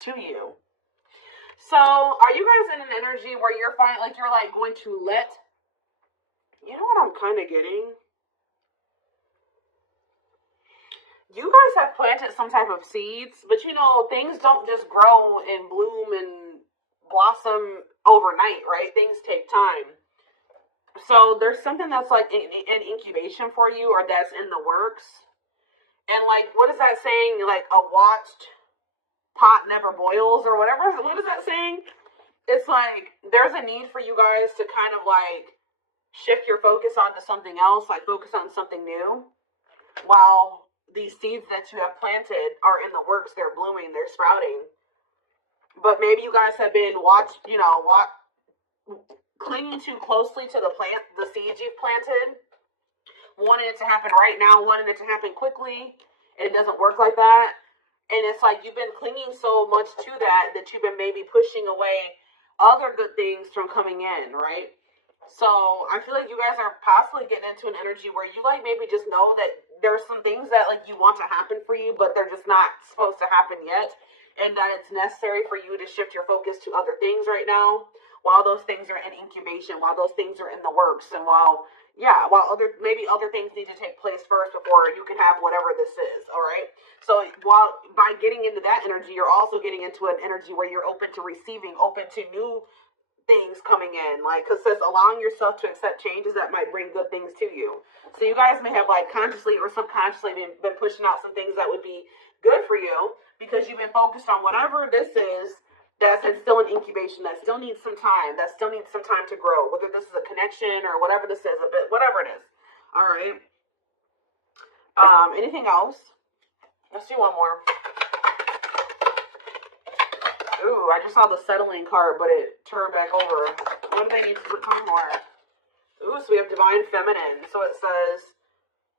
to you. So, are you guys in an energy where you're going to let, you know what I'm kind of getting? You guys have planted some type of seeds, but you know, things don't just grow and bloom and blossom overnight, right? Things take time. So there's something that's like in incubation for you, or that's in the works. And like, what is that saying? Like, a watched pot never boils, or whatever. What is that saying? It's like, there's a need for you guys to kind of like shift your focus onto something else, like focus on something new, while these seeds that you have planted are in the works. They're blooming, they're sprouting. But maybe you guys have been clinging too closely to the seeds you've planted, wanting it to happen right now, wanting it to happen quickly, and it doesn't work like that. And it's like you've been clinging so much to that you've been maybe pushing away other good things from coming in, right? So I feel like you guys are possibly getting into an energy where you like maybe just know that there's some things that like you want to happen for you, but they're just not supposed to happen yet, and that it's necessary for you to shift your focus to other things right now, while those things are in incubation, while those things are in the works, and while other things need to take place first before you can have whatever this is. All right. So by getting into that energy, you're also getting into an energy where you're open to receiving, open to new things coming in, like, because it says allowing yourself to accept changes that might bring good things to you. So you guys may have like consciously or subconsciously been pushing out some things that would be good for you, because you've been focused on whatever this is that's still in incubation, that still needs some time, to grow, whether this is a connection or whatever this is, a bit, whatever it is. All right. Anything else? Let's do one more. Ooh, I just saw the settling card, but it turned back over. What do they need to become more? Ooh, so we have divine feminine. So it says,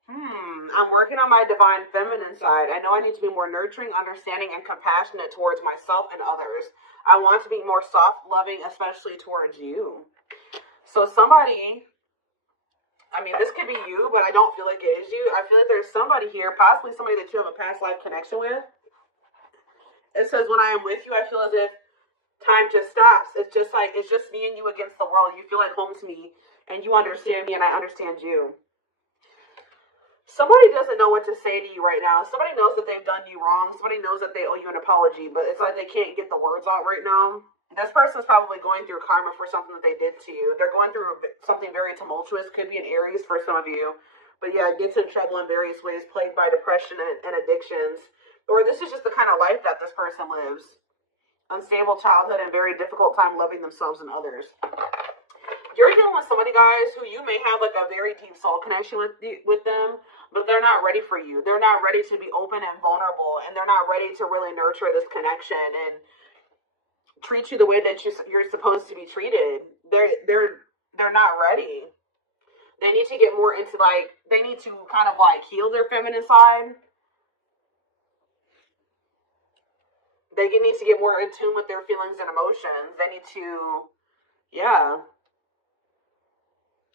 I'm working on my divine feminine side. I know I need to be more nurturing, understanding, and compassionate towards myself and others. I want to be more soft, loving, especially towards you. So somebody, I mean, this could be you, but I don't feel like it is you. I feel like there's somebody here, possibly somebody that you have a past life connection with. It says, when I am with you, I feel as if time just stops. It's just me and you against the world. You feel like home to me, and you understand me, and I understand you. Somebody doesn't know what to say to you right now. Somebody knows that they've done you wrong. Somebody knows that they owe you an apology, but it's like they can't get the words out right now. This person's probably going through karma for something that they did to you. They're going through something very tumultuous. Could be an Aries for some of you. But yeah, it gets in trouble in various ways, plagued by depression and addictions. Or this is just the kind of life that this person lives. Unstable childhood and very difficult time loving themselves and others. You're dealing with somebody, guys, who you may have like a very deep soul connection with them, but they're not ready for you. They're not ready to be open and vulnerable, and they're not ready to really nurture this connection and treat you the way that you're supposed to be treated. They're not ready. They need to get more into they need to kind of like heal their feminine side. They need to get more in tune with their feelings and emotions. They need to, yeah.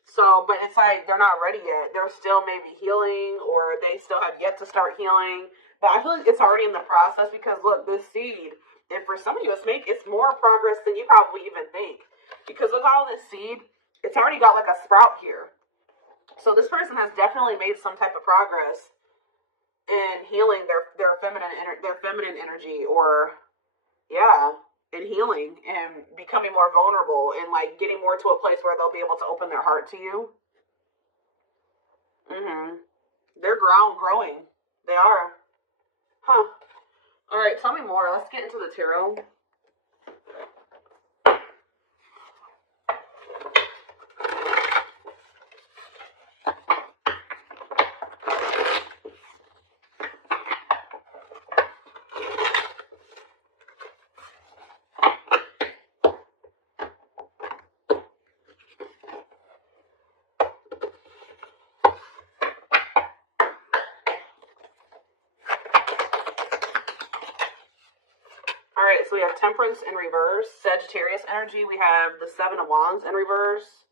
So, but it's like they're not ready yet. They're still maybe healing, or they still have yet to start healing. But I feel like it's already in the process, because look, this seed, and for some of you, it's more progress than you probably even think. Because with all this seed, it's already got like a sprout here. So this person has definitely made some type of progress in healing their feminine energy, or in healing and becoming more vulnerable and like getting more to a place where they'll be able to open their heart to you. They're growing. They are. Huh. All right, tell me more. Let's get into the tarot. So we have Temperance in reverse, Sagittarius energy. We have the Seven of Wands in reverse.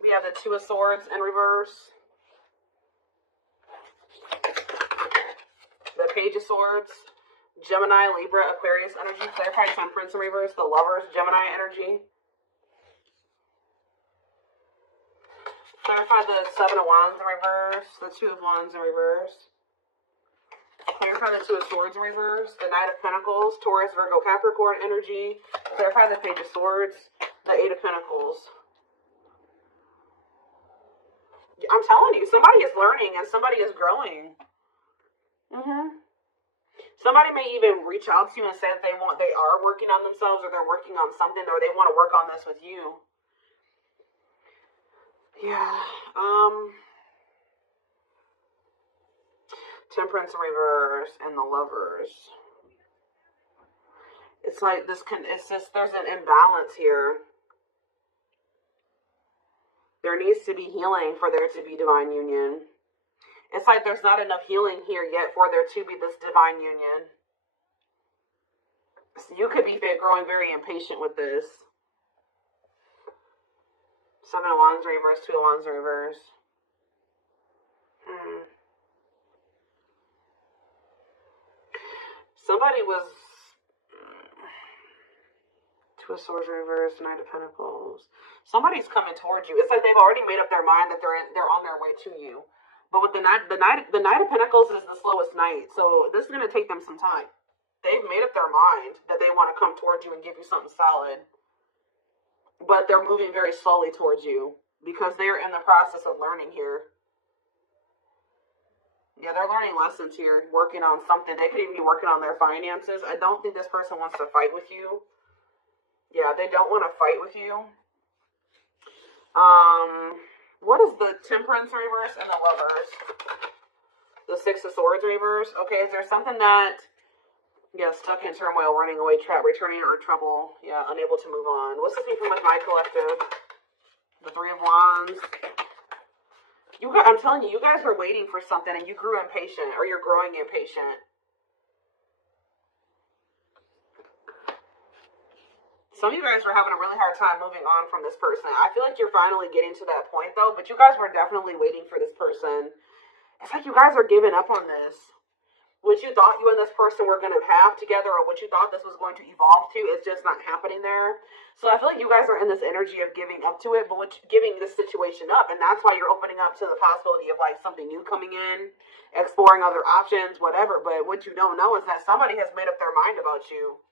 We have the Two of Swords in reverse. Page of Swords, Gemini, Libra, Aquarius energy. Clarify Temperance in reverse, the Lovers, Gemini energy. Clarify the Seven of Wands in reverse, the Two of Wands in reverse. Clarify the Two of Swords in reverse, the Knight of Pentacles, Taurus, Virgo, Capricorn energy. Clarify the Page of Swords, the Eight of Pentacles. I'm telling you, somebody is learning and somebody is growing. Somebody may even reach out to you and say that they are working on themselves, or they're working on something, or they want to work on this with you. Yeah. Temperance in reverse and the Lovers. It's like this it's just, there's an imbalance here. There needs to be healing for there to be divine union. It's like there's not enough healing here yet for there to be this divine union. So you could be growing very impatient with this. Seven of Wands in reverse, Two of Wands in reverse. Somebody was... Two of Swords in reverse, Knight of Pentacles. Somebody's coming towards you. It's like they've already made up their mind that they're on their way to you. But with the Knight of Pentacles is the slowest night, so this is going to take them some time. They've made up their mind that they want to come towards you and give you something solid. But they're moving very slowly towards you because they're in the process of learning here. Yeah, they're learning lessons here, working on something. They could even be working on their finances. I don't think this person wants to fight with you. Yeah, they don't want to fight with you. What is the Temperance reverse and the Lovers? The Six of Swords reverse. Okay, is there something that, yeah, stuck in turmoil, running away, trapped, returning, or trouble? Yeah, unable to move on. What's this mean for my collective? The Three of Wands. You guys, I'm telling you, you guys were waiting for something and you grew impatient, or you're growing impatient. Some of you guys are having a really hard time moving on from this person. I feel like you're finally getting to that point, though, but you guys were definitely waiting for this person. It's like you guys are giving up on this. What you thought you and this person were going to have together, or what you thought this was going to evolve to, is just not happening there. So I feel like you guys are in this energy of giving up to it, but giving this situation up, and that's why you're opening up to the possibility of like something new coming in, exploring other options, whatever. But what you don't know is that somebody has made up their mind about you.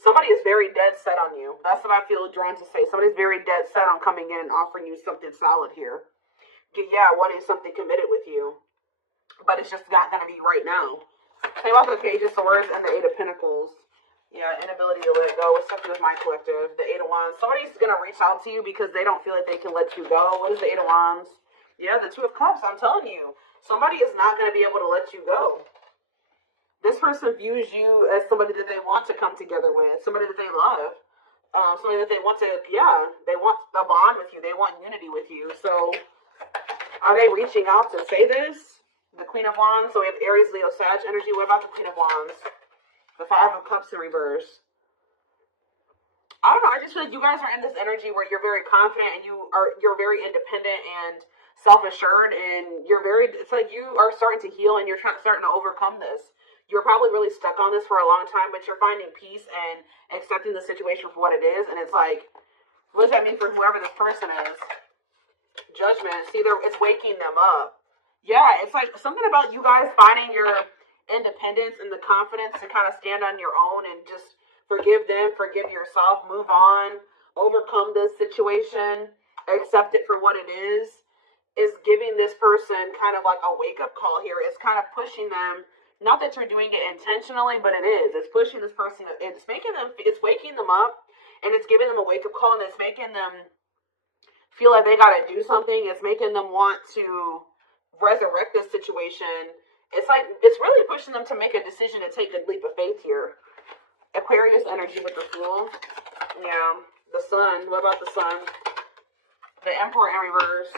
Somebody is very dead set on you. That's what I feel drawn to say. Somebody's very dead set on coming in and offering you something solid here. Yeah, wanting something committed with you. But it's just not going to be right now. Same about the Page of Swords and the Eight of Pentacles. Yeah, inability to let go. What's up with my collective? The Eight of Wands. Somebody's going to reach out to you because they don't feel like they can let you go. What is the Eight of Wands? Yeah, the Two of Cups. I'm telling you. Somebody is not going to be able to let you go. This person views you as somebody that they want to come together with, somebody that they love, somebody that they want to, they want a bond with you. They want unity with you. So are they reaching out to say this? The Queen of Wands. So we have Aries, Leo, Sag energy. What about the Queen of Wands? The Five of Cups in reverse. I don't know. I just feel like you guys are in this energy where you're very confident and you're very independent and self-assured, and it's like you are starting to heal and you're starting to overcome this. You're probably really stuck on this for a long time, but you're finding peace and accepting the situation for what it is. And it's like, what does that mean for whoever this person is? Judgment. See, it's waking them up. Yeah, it's like something about you guys finding your independence and the confidence to kind of stand on your own and just forgive them, forgive yourself, move on, overcome this situation, accept it for what it is giving this person kind of like a wake-up call here. It's kind of pushing them. Not that you're doing it intentionally, but it is. It's pushing this person. It's waking them up, and it's giving them a wake-up call, and it's making them feel like they got to do something. It's making them want to resurrect this situation. It's like, it's really pushing them to make a decision to take a leap of faith here. Aquarius energy with the Fool. Yeah. The Sun. What about the Sun? The Emperor in reverse.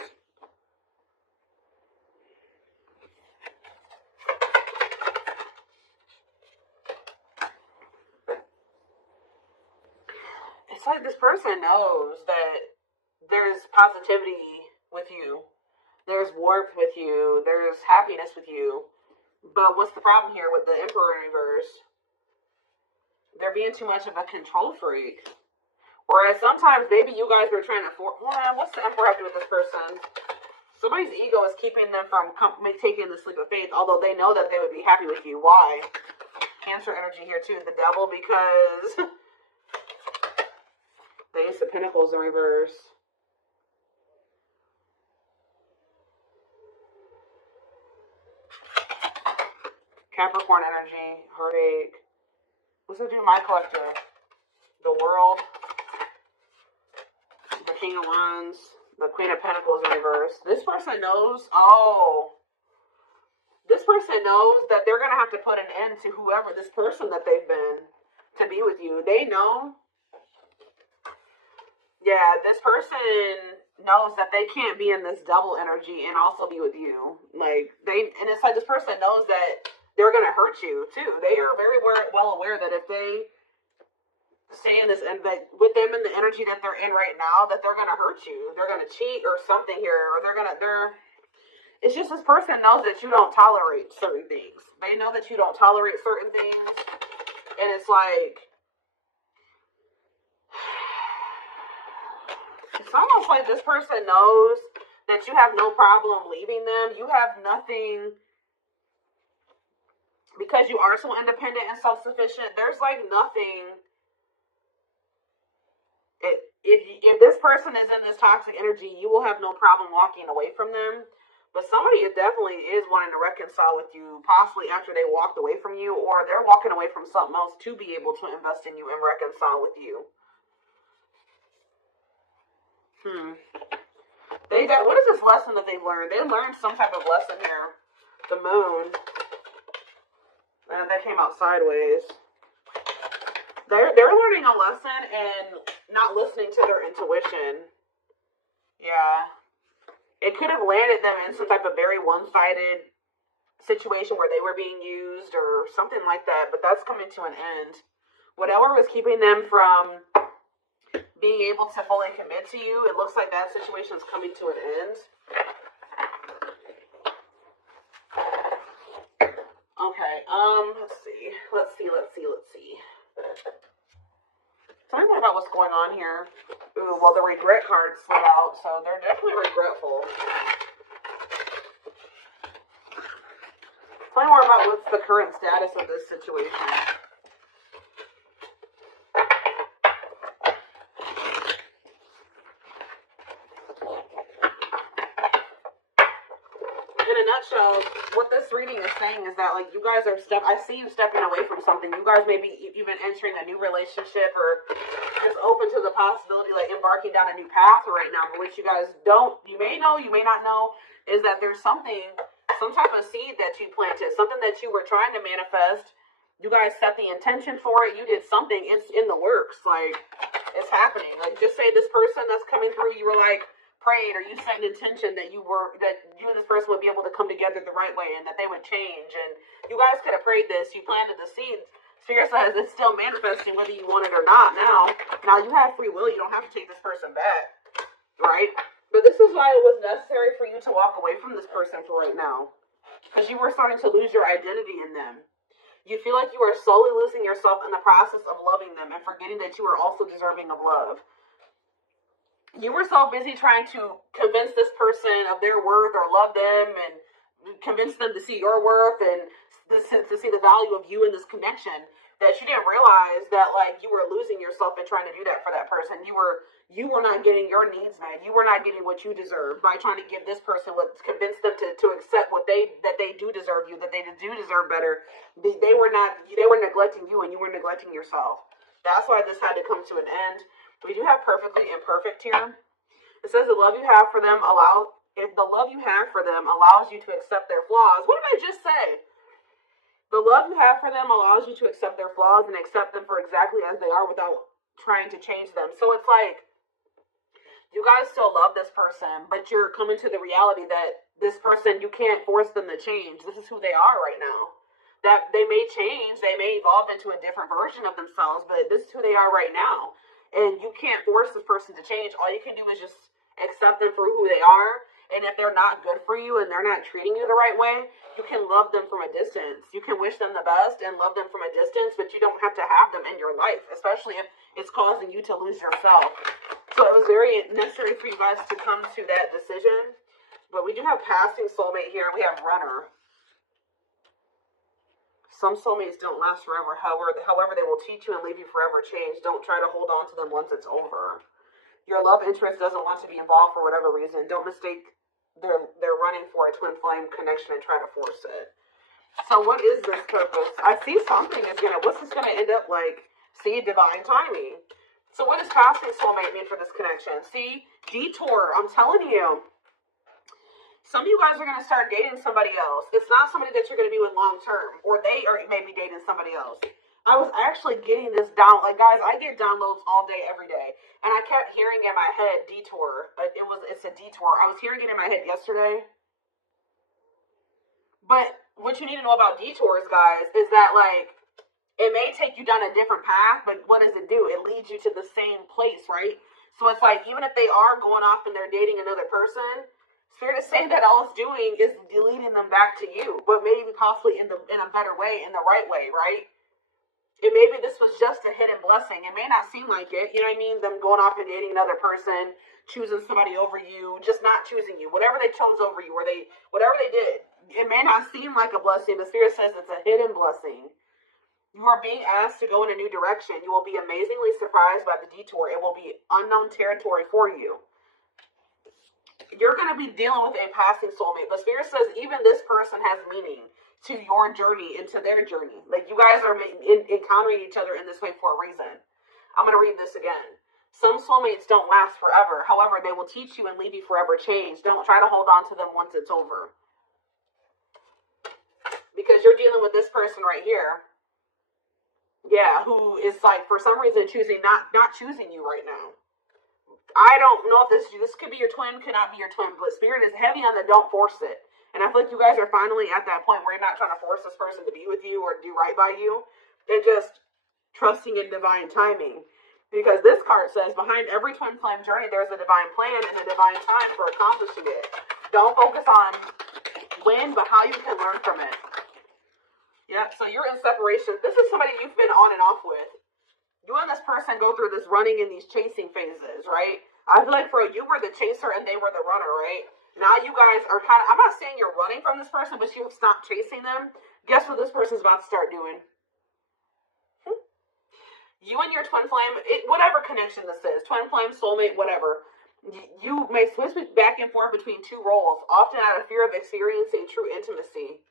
It's like this person knows that there's positivity with you. There's warmth with you. There's happiness with you. But what's the problem here with the Emperor in reverse? They're being too much of a control freak. Whereas sometimes maybe you guys are trying to what's the Emperor have to do with this person? Somebody's ego is keeping them from taking the leap of faith, although they know that they would be happy with you. Why? Cancer energy here too, the Devil, because the Ace of Pentacles in reverse. Capricorn energy, heartache. What's it do to my collective? The World, the King of Wands, the Queen of Pentacles in reverse. This person knows, this person knows that they're going to have to put an end to whoever this person that they've been to be with you. They know, this person knows that they can't be in this double energy and also be with you. And it's like this person knows that they're going to hurt you too. They are very well aware that if they stay in this, and that with them in the energy that they're in right now, that they're gonna hurt you. They're gonna cheat or something here, or it's just this person knows that you don't tolerate certain things. They know that you don't tolerate certain things, and it's like, it's almost like this person knows that you have no problem leaving them. You have nothing, because you are so independent and self-sufficient. There's like nothing. If this person is in this toxic energy, you will have no problem walking away from them. But somebody definitely is wanting to reconcile with you, possibly after they walked away from you, or they're walking away from something else to be able to invest in you and reconcile with you. What is this lesson that they've learned? They learned some type of lesson here. The Moon. And that came out sideways. They're learning a lesson and not listening to their intuition. Yeah. It could have landed them in some type of very one-sided situation where they were being used or something like that, but that's coming to an end. Whatever was keeping them from being able to fully commit to you, it looks like that situation is coming to an end. Okay, let's see. Tell me more about what's going on here. Ooh, well, the regret card slid out, so they're definitely regretful. Tell me more about what's the current status of this situation. In a nutshell, what this reading is saying is that, like, you guys are I see you stepping away from something. You guys may be even entering a new relationship or just open to the possibility, like, embarking down a new path right now. But what you guys you may know, you may not know, is that there's some type of seed that you planted, something that you were trying to manifest. You guys set the intention for it. You did something. It's in the works. Like, it's happening. Like, just say this person that's coming through, you were like, prayed, or you set an intention that you and this person would be able to come together the right way and that they would change, and you guys could have prayed this, you planted the seeds. Spirit says it's still manifesting whether you want it or not. Now you have free will. You don't have to take this person back, right? But this is why it was necessary for you to walk away from this person for right now, because you were starting to lose your identity in them. You feel like you are slowly losing yourself in the process of loving them and forgetting that you are also deserving of love. You were so busy trying to convince this person of their worth or love them and convince them to see your worth and to see the value of you in this connection that you didn't realize that, like, you were losing yourself in trying to do that for that person. You were not getting your needs met. You were not getting what you deserve by trying to give this person convince them to accept that they do deserve you, that they do deserve better. They were neglecting you, and you were neglecting yourself. That's why this had to come to an end. We do have perfectly imperfect here. It says the love you have for them allows you to accept their flaws. What did I just say? The love you have for them allows you to accept their flaws and accept them for exactly as they are without trying to change them. So it's like, you guys still love this person, but you're coming to the reality that this person, you can't force them to change. This is who they are right now. That they may change, they may evolve into a different version of themselves, but this is who they are right now. And you can't force this person to change. All you can do is just accept them for who they are And if they're not good for you and they're not treating you the right way, you can love them from a distance. You can wish them the best and love them from a distance, but you don't have to have them in your life, especially if it's causing you to lose yourself. So it was very necessary for you guys to come to that decision. But we do have passing soulmate here, and we have runner. Some soulmates don't last forever. However, they will teach you and leave you forever changed. Don't try to hold on to them once it's over. Your love interest doesn't want to be involved for whatever reason. Don't mistake they're running for a twin flame connection and try to force it. So what is this purpose? I see something is what's this gonna end up like? See, divine timing. So what does passing soulmate mean for this connection? See, detour. I'm telling you. Some of you guys are going to start dating somebody else. It's not somebody that you're going to be with long term, or they are maybe dating somebody else. I was actually getting this down. Like, guys, I get downloads all day, every day. And I kept hearing in my head, detour. It's a detour. I was hearing it in my head yesterday. But what you need to know about detours, guys, is that, like, it may take you down a different path, but what does it do? It leads you to the same place, right? So it's like, even if they are going off and they're dating another person, Spirit is saying that all it's doing is leading them back to you, but maybe possibly in a better way, in the right way, right? And maybe this was just a hidden blessing. It may not seem like it, you know what I mean? Them going off and dating another person, choosing somebody over you, just not choosing you. Whatever they chose over you, whatever they did, it may not seem like a blessing, but Spirit says it's a hidden blessing. You are being asked to go in a new direction. You will be amazingly surprised by the detour. It will be unknown territory for you. You're going to be dealing with a passing soulmate, but Spirit says even this person has meaning to your journey and to their journey. Like, you guys are encountering each other in this way for a reason. I'm going to read this again. Some soulmates don't last forever. However, they will teach you and leave you forever changed. Don't try to hold on to them once it's over. Because you're dealing with this person right here. Yeah, who is like, for some reason, choosing not choosing you right now. I don't know if this could be your twin, could not be your twin, but Spirit is heavy on the don't force it. And I feel like you guys are finally at that point where you're not trying to force this person to be with you or do right by you. And just trusting in divine timing. Because this card says, behind every twin flame journey, there's a divine plan and a divine time for accomplishing it. Don't focus on when, but how you can learn from it. Yeah, so you're in separation. This is somebody you've been on and off with. You and this person go through this running and these chasing phases, right? I feel like for you were the chaser and they were the runner, right? Now you guys are kind of, I'm not saying you're running from this person, but you've stopped chasing them. Guess what this person's about to start doing? You and your twin flame, whatever connection this is, twin flame, soulmate, whatever, you may switch back and forth between two roles, often out of fear of experiencing true intimacy.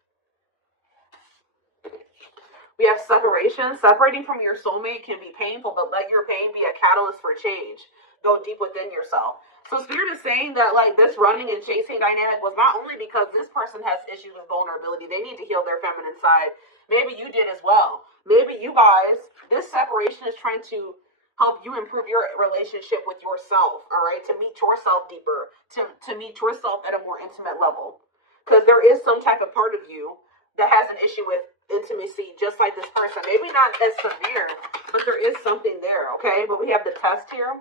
We have separation. Separating from your soulmate can be painful, but let your pain be a catalyst for change. Go deep within yourself. So Spirit is saying that, like, this running and chasing dynamic was not only because this person has issues with vulnerability. They need to heal their feminine side. Maybe you did as well. Maybe you guys, this separation is trying to help you improve your relationship with yourself, all right? To meet yourself deeper, to meet yourself at a more intimate level. Because there is some type of part of you that has an issue with intimacy, just like this person. Maybe not as severe, but there is something there, okay? But we have the test here.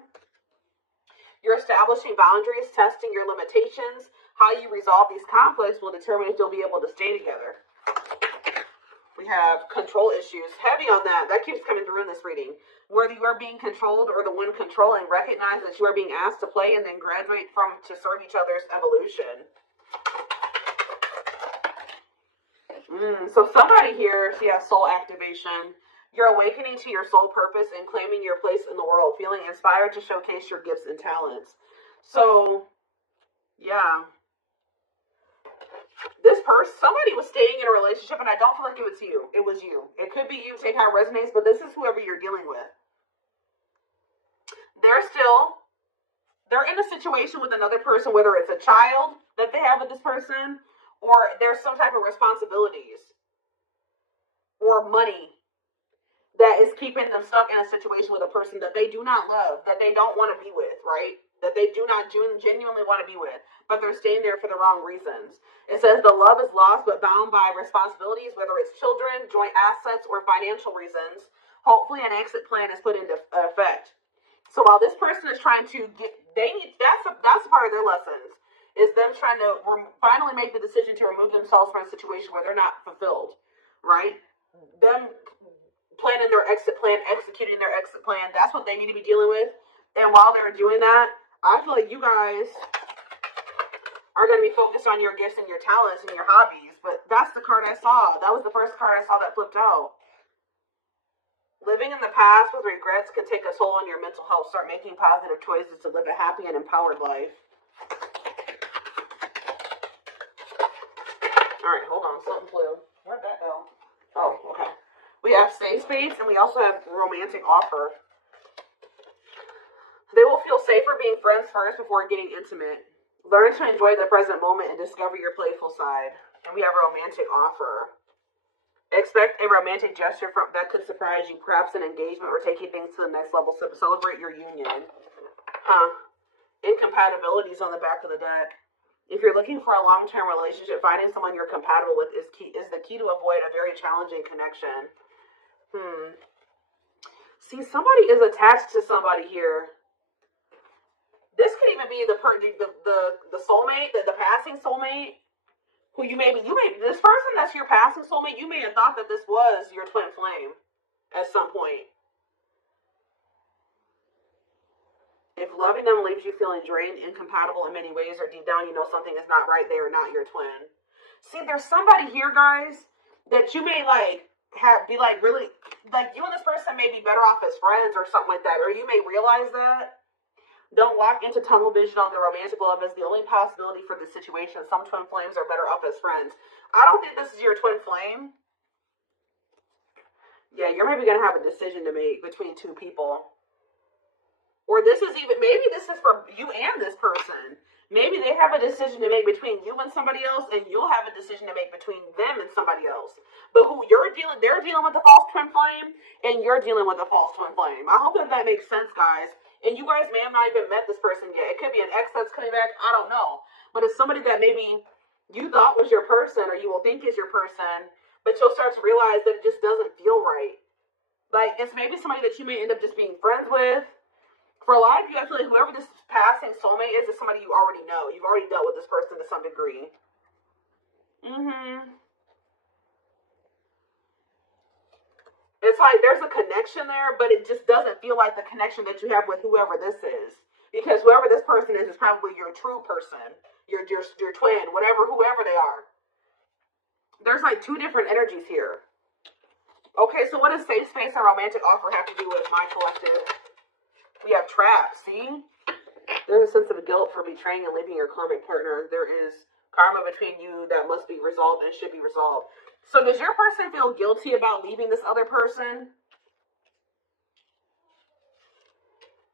You're establishing boundaries, testing your limitations. How you resolve these conflicts will determine if you'll be able to stay together. We have control issues. Heavy on that. That keeps coming through in this reading. Whether you are being controlled or the one controlling, recognize that you are being asked to play and then graduate to serve each other's evolution. So somebody here, soul activation. You're awakening to your soul purpose and claiming your place in the world, feeling inspired to showcase your gifts and talents. So, yeah. This person, somebody was staying in a relationship, and I don't feel like it was you. It was you. It could be you, take how it resonates, but this is whoever you're dealing with. They're in a situation with another person, whether it's a child that they have with this person, or there's some type of responsibilities or money that is keeping them stuck in a situation with a person that they do not love, that they don't want to be with, right? That they do not genuinely want to be with, but they're staying there for the wrong reasons. It says the love is lost but bound by responsibilities, whether it's children, joint assets, or financial reasons. Hopefully an exit plan is put into effect. So while this person is trying to that's a part of their lessons, is them trying to finally make the decision to remove themselves from a situation where they're not fulfilled, right? Them planning their exit plan, executing their exit plan, that's what they need to be dealing with. And while they're doing that, I feel like you guys are going to be focused on your gifts and your talents and your hobbies. But that's the card I saw. That was the first card I saw that flipped out. Living in the past with regrets can take a toll on your mental health. Start making positive choices to live a happy and empowered life. Alright, hold on. Something flew. Where'd that go? Oh, okay. We have safe space and we also have romantic offer. They will feel safer being friends first before getting intimate. Learn to enjoy the present moment and discover your playful side. And we have a romantic offer. Expect a romantic gesture that could surprise you, perhaps an engagement or taking things to the next level. So celebrate your union. Incompatibilities on the back of the deck. If you're looking for a long-term relationship, finding someone you're compatible with is the key to avoid a very challenging connection. See, somebody is attached to somebody here. This could even be the soulmate, the passing soulmate, who this person that's your passing soulmate, you may have thought that this was your twin flame at some point. If loving them leaves you feeling drained, incompatible in many ways, or deep down you know something is not right, they are not your twin. See, there's somebody here, guys, that you may really, you and this person may be better off as friends or something like that, or you may realize that. Don't walk into tunnel vision on the romantic love as the only possibility for this situation. Some twin flames are better off as friends. I don't think this is your twin flame. Yeah, you're maybe going to have a decision to make between two people. Or maybe this is for you and this person. Maybe they have a decision to make between you and somebody else, and you'll have a decision to make between them and somebody else. But they're dealing with the false twin flame, and you're dealing with the false twin flame. I hope that makes sense, guys. And you guys may have not even met this person yet. It could be an ex that's coming back. I don't know. But it's somebody that maybe you thought was your person, or you will think is your person, but you'll start to realize that it just doesn't feel right. Like, it's maybe somebody that you may end up just being friends with. For a lot of you, I feel like whoever this passing soulmate is somebody you already know. You've already dealt with this person to some degree. It's like there's a connection there, but it just doesn't feel like the connection that you have with whoever this is. Because whoever this person is probably your true person, your twin, whoever they are. There's like two different energies here. Okay, so what does safe space and romantic offer have to do with my collective? We have traps, see? There's a sense of guilt for betraying and leaving your karmic partner. There is karma between you that must be resolved and should be resolved. So does your person feel guilty about leaving this other person?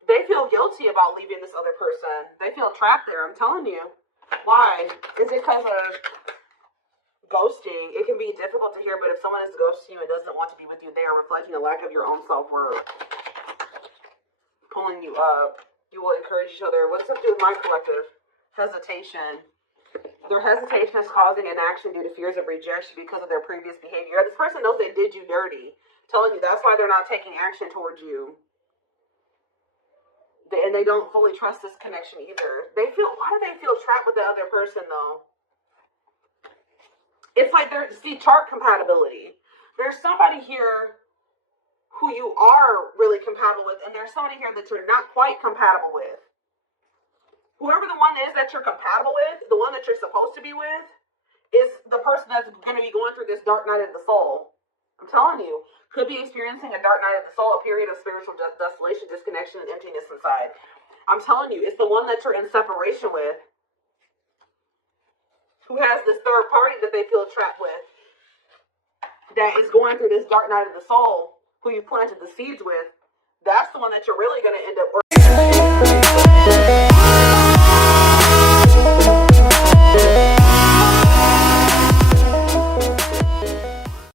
They feel guilty about leaving this other person. They feel trapped there, I'm telling you. Why? Is it because of ghosting? It can be difficult to hear, but if someone is ghosting you and doesn't want to be with you, they are reflecting a lack of your own self-worth. Pulling you up. You will encourage each other. What's up to do with my collective? Hesitation. Their hesitation is causing inaction due to fears of rejection because of their previous behavior. This person knows they did you dirty. Telling you that's why they're not taking action towards you. And they don't fully trust this connection either. Why do they feel trapped with the other person though? It's like chart compatibility. There's somebody here who you are really compatible with, and there's somebody here that you're not quite compatible with. Whoever the one is that you're compatible with, the one that you're supposed to be with, is the person that's going to be going through this dark night of the soul. I'm telling you. Could be experiencing a dark night of the soul, a period of spiritual desolation, disconnection, and emptiness inside. I'm telling you, it's the one that you're in separation with, who has this third party that they feel trapped with, that is going through this dark night of the soul, who you planted the seeds with. That's the one that you're really going to end up